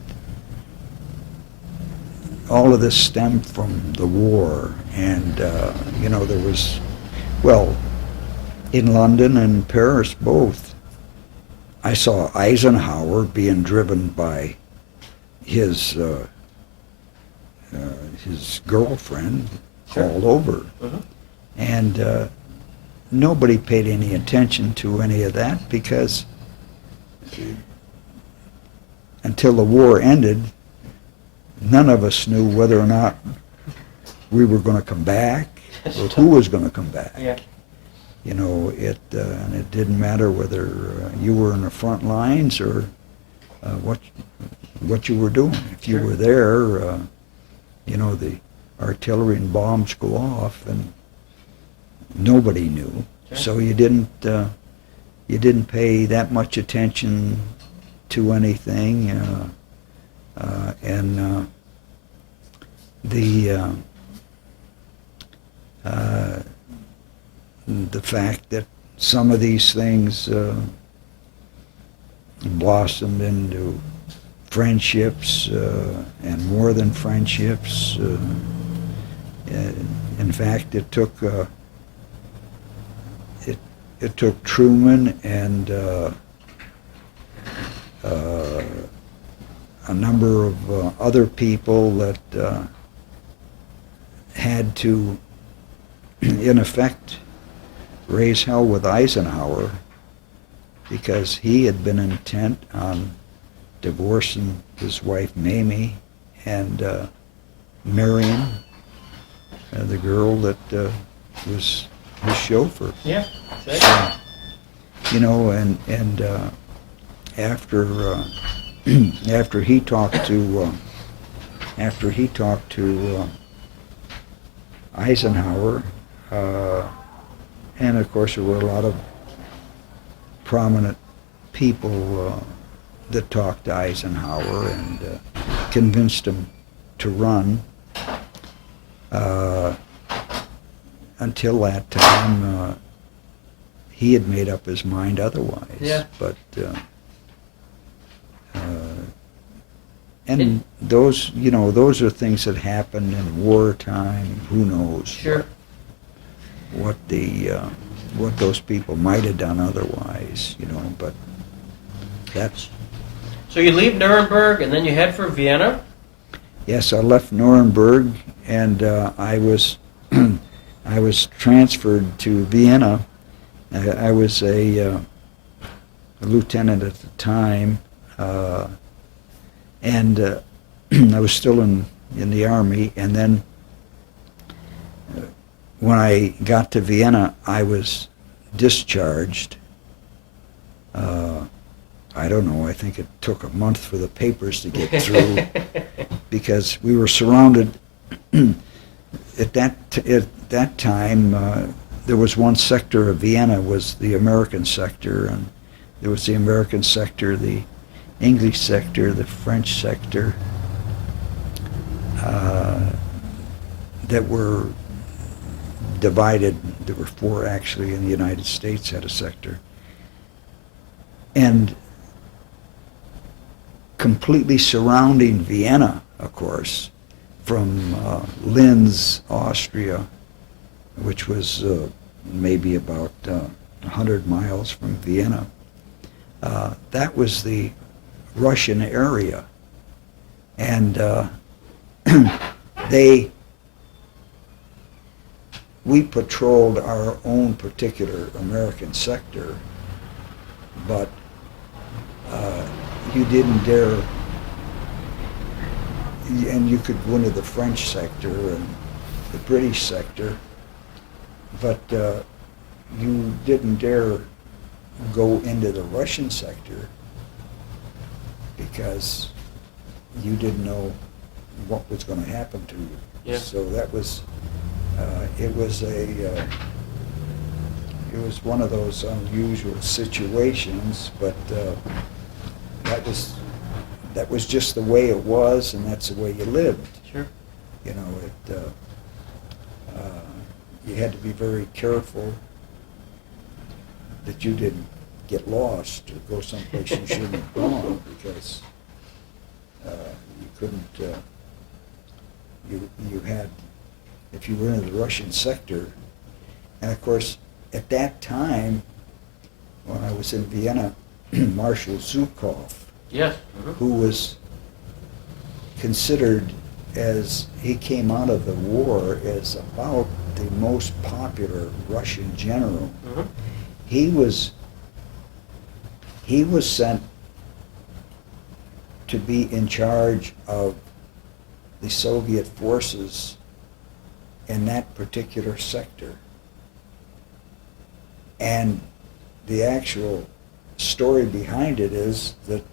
all of this stemmed from the war, and there was, well, in London and Paris both, I saw Eisenhower being driven by his girlfriend all over, and nobody paid any attention to any of that because until the war ended, none of us knew whether or not we were going to come back or who was going to come back. Yeah. And it didn't matter whether you were in the front lines or what you were doing. If you were there, the artillery and bombs go off, and nobody knew. Sure. So you didn't pay that much attention to anything, and the fact that some of these things blossomed into friendships and more than friendships. In fact, it took Truman and a number of other people that had to, in effect, raise hell with Eisenhower because he had been intent on divorcing his wife Mamie and marrying the girl that was his chauffeur. Yeah. Exactly. So, and after he talked to Eisenhower, and of course there were a lot of prominent people that talked to Eisenhower and convinced him to run. Until that time, he had made up his mind otherwise. Yeah. But and those are things that happened in wartime. Who knows? Sure. What those people might have done otherwise, but that's... So you leave Nuremberg and then you head for Vienna? Yes, I left Nuremberg and I was transferred to Vienna. I was a lieutenant at the time, and I was still in the Army, and then when I got to Vienna, I was discharged. I don't know, I think it took a month for the papers to get through because we were surrounded. At that time, there was one sector of Vienna was the American sector, and there was the American sector, the English sector, the French sector, that were divided. There were four actually in the United States had a sector. And completely surrounding Vienna, of course, from Linz, Austria, which was maybe about 100 miles from Vienna. That was the Russian area. And we patrolled our own particular American sector, but you didn't dare, and you could go into the French sector and the British sector, but you didn't dare go into the Russian sector because you didn't know what was going to happen to you. Yeah. So that was, it was one of those unusual situations, but that was just the way it was, and that's the way you lived. Sure. You know, you had to be very careful that you didn't get lost or go someplace you shouldn't have gone, because you couldn't, you had, if you were in the Russian sector, and of course, at that time, when I was in Vienna, Marshal Zhukov, Yes. who was considered, as he came out of the war, as about the most popular Russian general. Mm-hmm. He was sent to be in charge of the Soviet forces in that particular sector. And the actual story behind it is that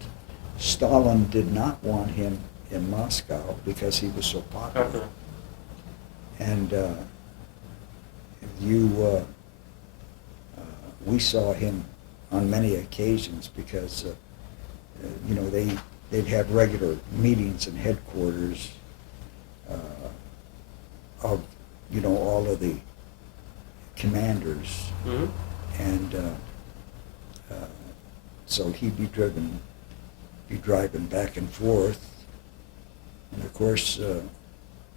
Stalin did not want him in Moscow because he was so popular. Okay. And we saw him on many occasions because, you know, they'd have regular meetings in headquarters of, you know, all of the commanders. Mm-hmm. And so he'd be driving back and forth. And of course,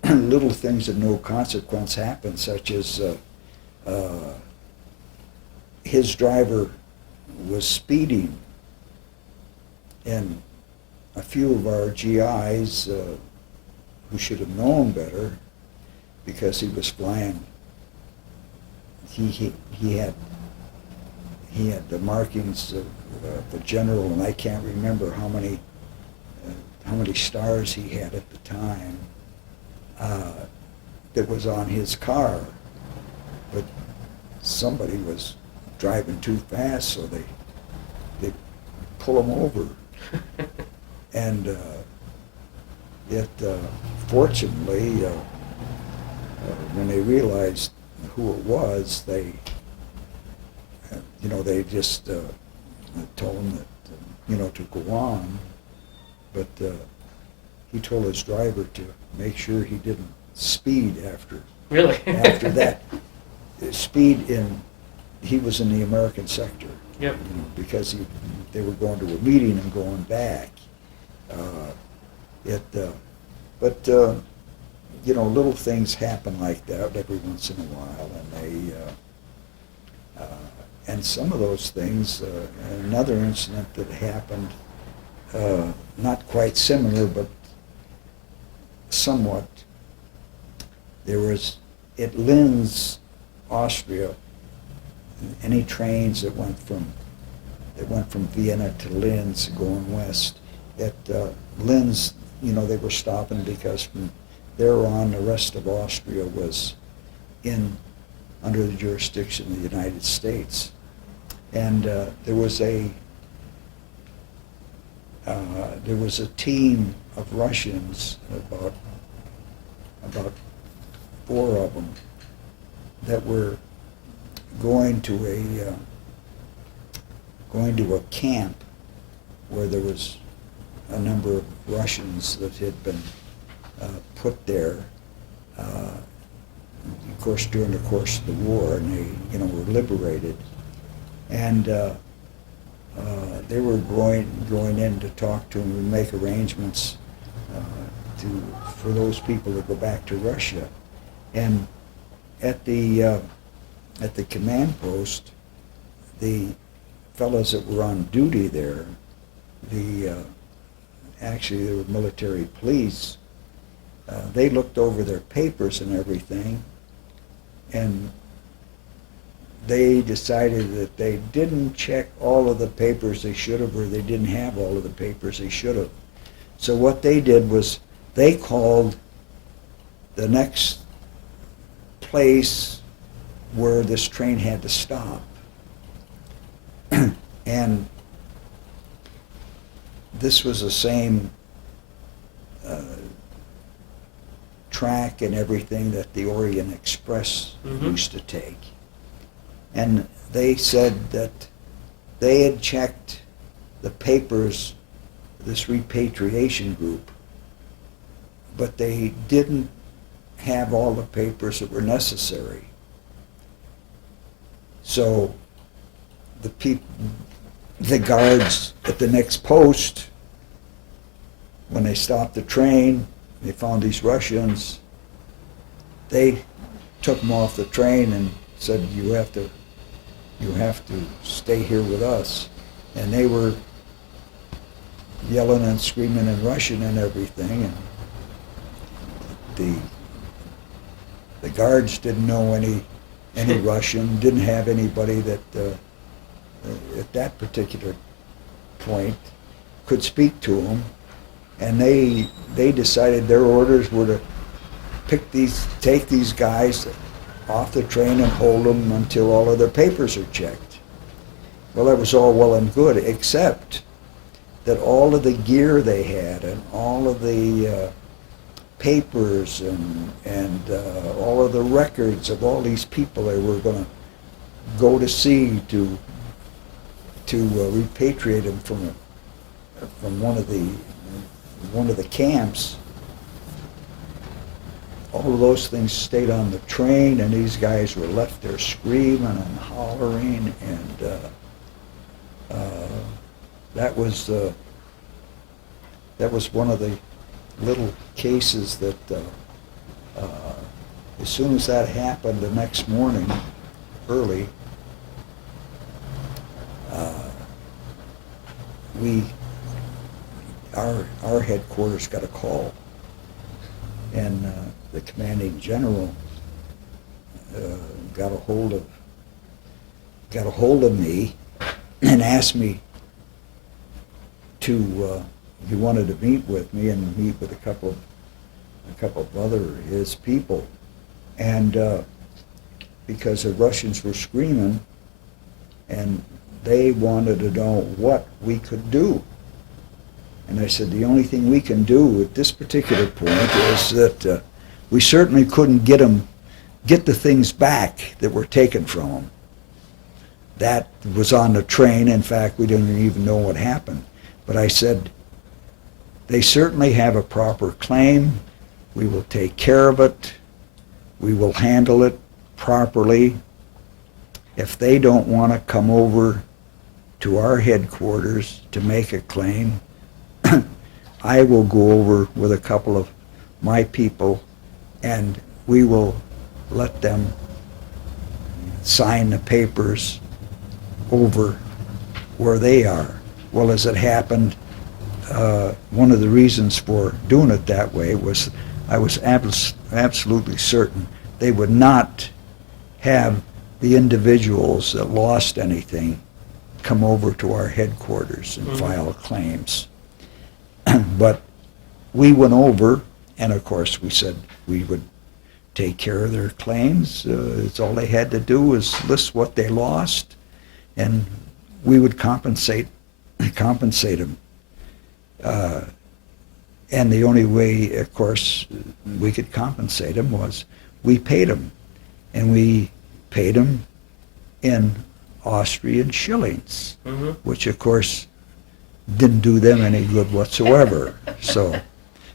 little things of no consequence happened, such as his driver was speeding, and a few of our GIs who should have known better, because he was flying, he had the markings of the general, and I can't remember how many stars he had at the time that was on his car, but somebody was driving too fast, so they pull him over. And fortunately, when they realized who it was, they just told him that, to go on. But he told his driver to make sure he didn't speed after. Really? After that. He was in the American sector. Yep. Because they were going to a meeting and going back. Little things happen like that every once in a while, and some of those things. Another incident that happened, not quite similar, but somewhat. There was at Linz, Austria, any trains that went from Vienna to Linz going west. At Linz, they were stopping because from there on the rest of Austria was under the jurisdiction of the United States. And there was a team of Russians, about 4 of them, that were going to a camp where there was a number of Russians that had been put there, of course, during the course of the war, and they, were liberated. And they were going in to talk to him and make arrangements for those people to go back to Russia. And at the command post, the fellows that were on duty there, actually they were military police, they looked over their papers and everything, and they decided that they didn't check all of the papers they should have, or they didn't have all of the papers they should have. So what they did was they called the next place where this train had to stop. And this was the same track and everything that the Orient Express used to take. And they said that they had checked the papers, this repatriation group, but they didn't have all the papers that were necessary. So the guards at the next post, when they stopped the train, they found these Russians, they took them off the train and said, you have to stay here with us. And they were yelling and screaming in Russian and everything, and the guards didn't know any Russian, didn't have anybody that at that particular point could speak to them, and they decided their orders were to take these guys off the train and hold them until all of their papers are checked. Well, that was all well and good, except that all of the gear they had and all of the papers and all of the records of all these people they were going to go to sea to repatriate them from one of the camps, all of those things stayed on the train, and these guys were left there screaming and hollering, and that was one of the little cases that as soon as that happened the next morning early, our headquarters got a call, and the commanding general got a hold of me and asked me to he wanted to meet with me and meet with a couple of other his people, and because the Russians were screaming and they wanted to know what we could do. And I said, the only thing we can do at this particular point is that we certainly couldn't get the things back that were taken from them. That was on the train. In fact, we didn't even know what happened. But I said, they certainly have a proper claim. We will take care of it. We will handle it properly. If they don't want to come over to our headquarters to make a claim, I will go over with a couple of my people and we will let them sign the papers over where they are. Well, as it happened, one of the reasons for doing it that way was I was absolutely certain they would not have the individuals that lost anything come over to our headquarters and file claims. But we went over, and of course we said we would take care of their claims. It's all they had to do was list what they lost, and we would compensate them. And the only way, of course, we could compensate them was we paid them, and we paid them in Austrian shillings, which of course didn't do them any good whatsoever. So,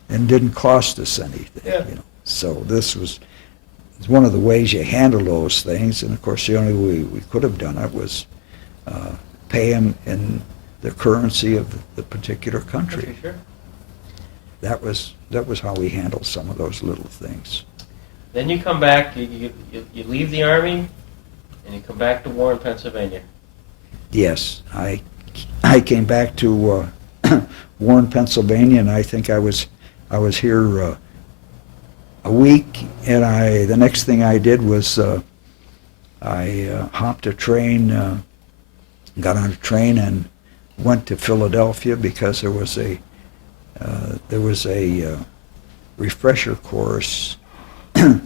and didn't cost us anything. Yeah. You know. So this was one of the ways you handle those things, and of course the only way we could have done it was pay them in the currency of the particular country. Sure. That was how we handled some of those little things. Then you come back, you leave the Army, and you come back to Warren, Pennsylvania. Yes, I came back to Warren, Pennsylvania, and I think I was here a week, and the next thing I did was I hopped a train, got on a train, and went to Philadelphia because there was a refresher course that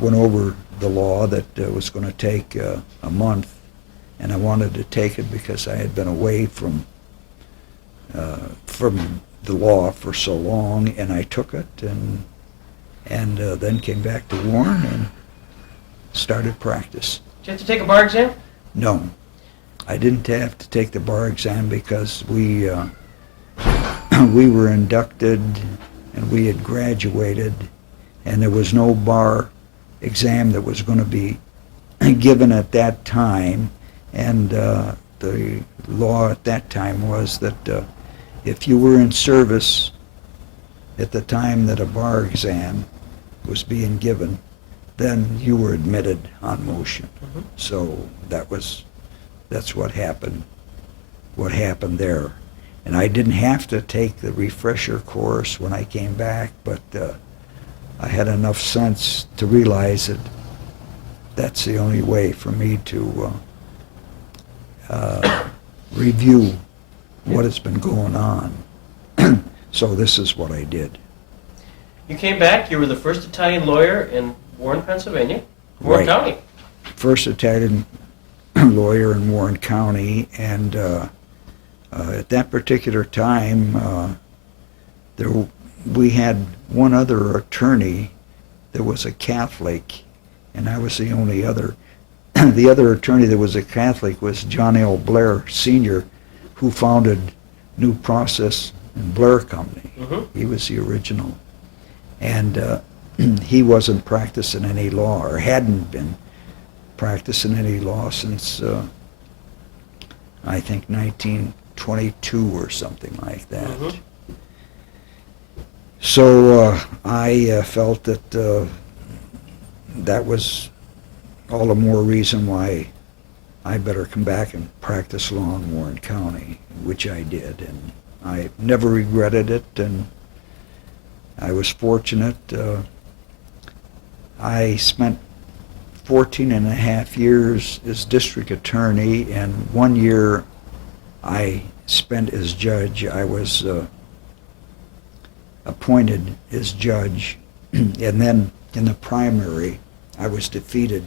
went over the law that was going to take a month, and I wanted to take it because I had been away from the law for so long, and I took it, and then came back to Warren and started practice. Did you have to take a bar exam? No, I didn't have to take the bar exam because we were inducted and we had graduated, and there was no bar exam that was going to be given at that time, and the law at that time was that if you were in service at the time that a bar exam was being given, then you were admitted on motion. Mm-hmm. So that's what happened there. And I didn't have to take the refresher course when I came back, but I had enough sense to realize that that's the only way for me to review what has been going on. So this is what I did. You came back, you were the first Italian lawyer in Warren, Pennsylvania, Warren Right. County. First Italian lawyer in Warren County, and at that particular time, we had one other attorney that was a Catholic, and I was the only other. The other attorney that was a Catholic was John L. Blair, Sr., who founded New Process and Blair Company. Mm-hmm. He was the original. And he wasn't practicing any law, or hadn't been practicing any law since, I think, 1922 or something like that. Mm-hmm. So I felt that that was all the more reason why I better come back and practice law in Warren County, which I did, and I never regretted it, and I was fortunate. I spent 14 and a half years as district attorney, and 1 year I spent as judge. I was appointed as judge, and then in the primary I was defeated.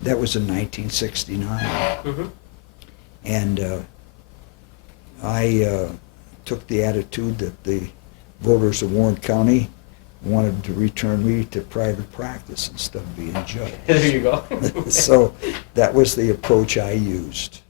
That was in 1969. Mm-hmm. And I took the attitude that the voters of Warren County wanted to return me to private practice instead of being judge. There you go. So that was the approach I used.